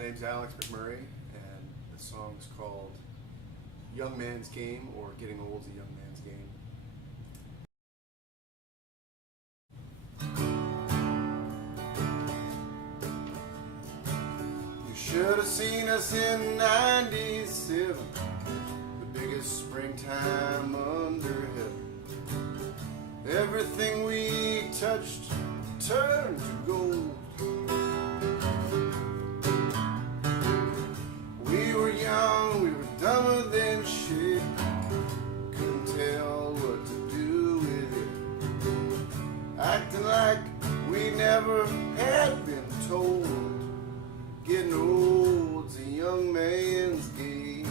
My name's Alex McMurray, and the song is called Young Man's Game, or Getting Old's a Young Man's Game. You should have seen us in '97, the biggest springtime under heaven. Everything we touched turned to gold. We were young, we were dumber than shit. Couldn't tell what to do with it. Acting like we never had been told. Getting old's a young man's game.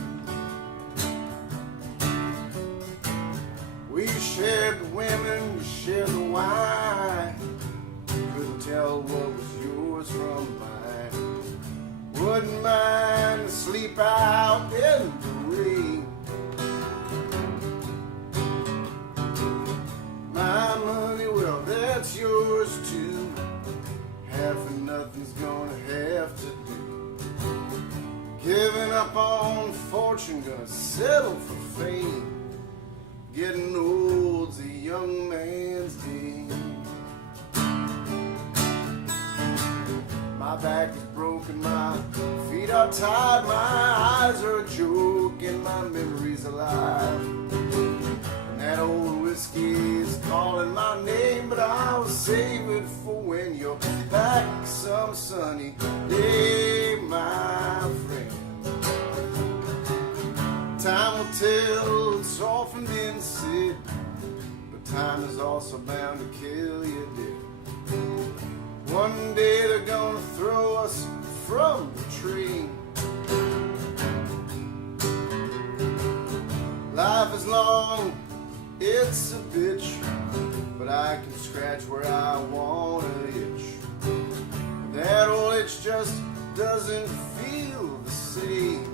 We shared the women, we shared the wine. Couldn't tell what was yours from mine. Wouldn't mind to sleep out in the rain. My money, well, that's yours too. Half and nothing's gonna have to do. Giving up on fortune, gonna settle for fame. Getting old's a young man's game. My back is broken, my feet are tied, my eyes are a joke, and my memory's alive. And that old whiskey is calling my name, but I'll save it for when you're back some sunny day, my friend. Time will tell, it's often been said, but time is also bound to kill you dead. One day they're gonna throw us from the tree. Life is long, it's a bitch, but I can scratch where I wanna itch. That old itch just doesn't feel the same.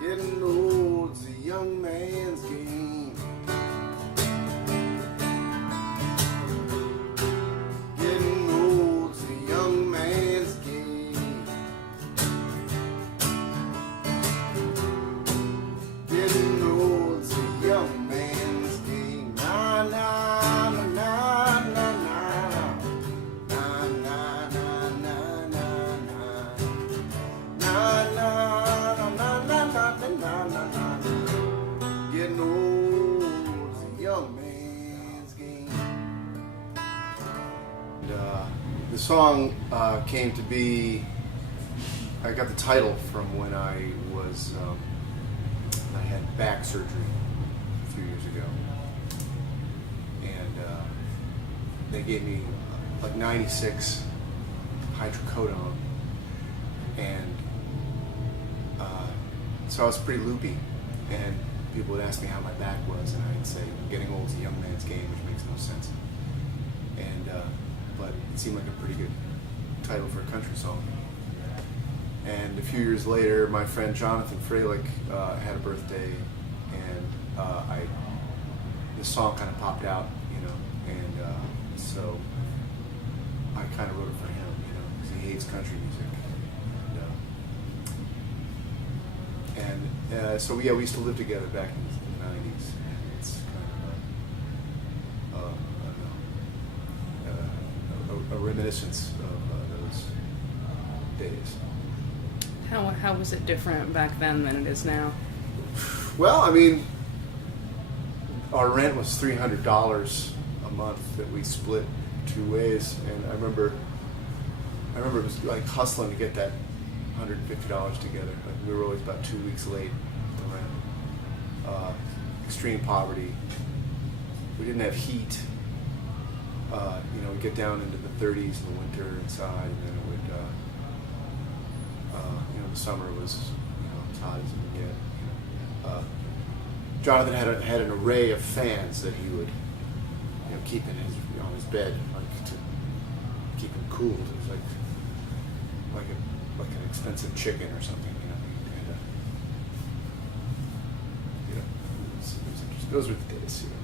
Getting old's a young man's game. Getting old's a young man's game. And, the song came to be, I got the title from when I was, I had back surgery a few years ago. And they gave me like 96 hydrocodone. And so I was pretty loopy, and people would ask me how my back was, and I'd say, getting old's a young man's game, which makes no sense. And but it seemed like a pretty good title for a country song. And a few years later, my friend Jonathan Freilich had a birthday, and this song kind of popped out, you know, and so I kind of wrote it for him, you know, because he hates country music. And so yeah, we used to live together back in the 90s. And it's kind of a reminiscence of those days. How was it different back then than it is now? Well, I mean, our rent was $300 a month that we split 2 ways, and I remember it was like hustling to get that $150 together. Like, we were always about 2 weeks late with the rent. Extreme poverty. We didn't have heat. You know, we'd get down into the 30s in the winter inside, and then it would, you know, the summer was, you know, as hot as it would get. You know. Jonathan had an array of fans that he would, you know, keep in his, on his bed, like to keep him cooled. It was like an expensive chicken or something, you know. And, you know, it was interesting. Those were the days, you know.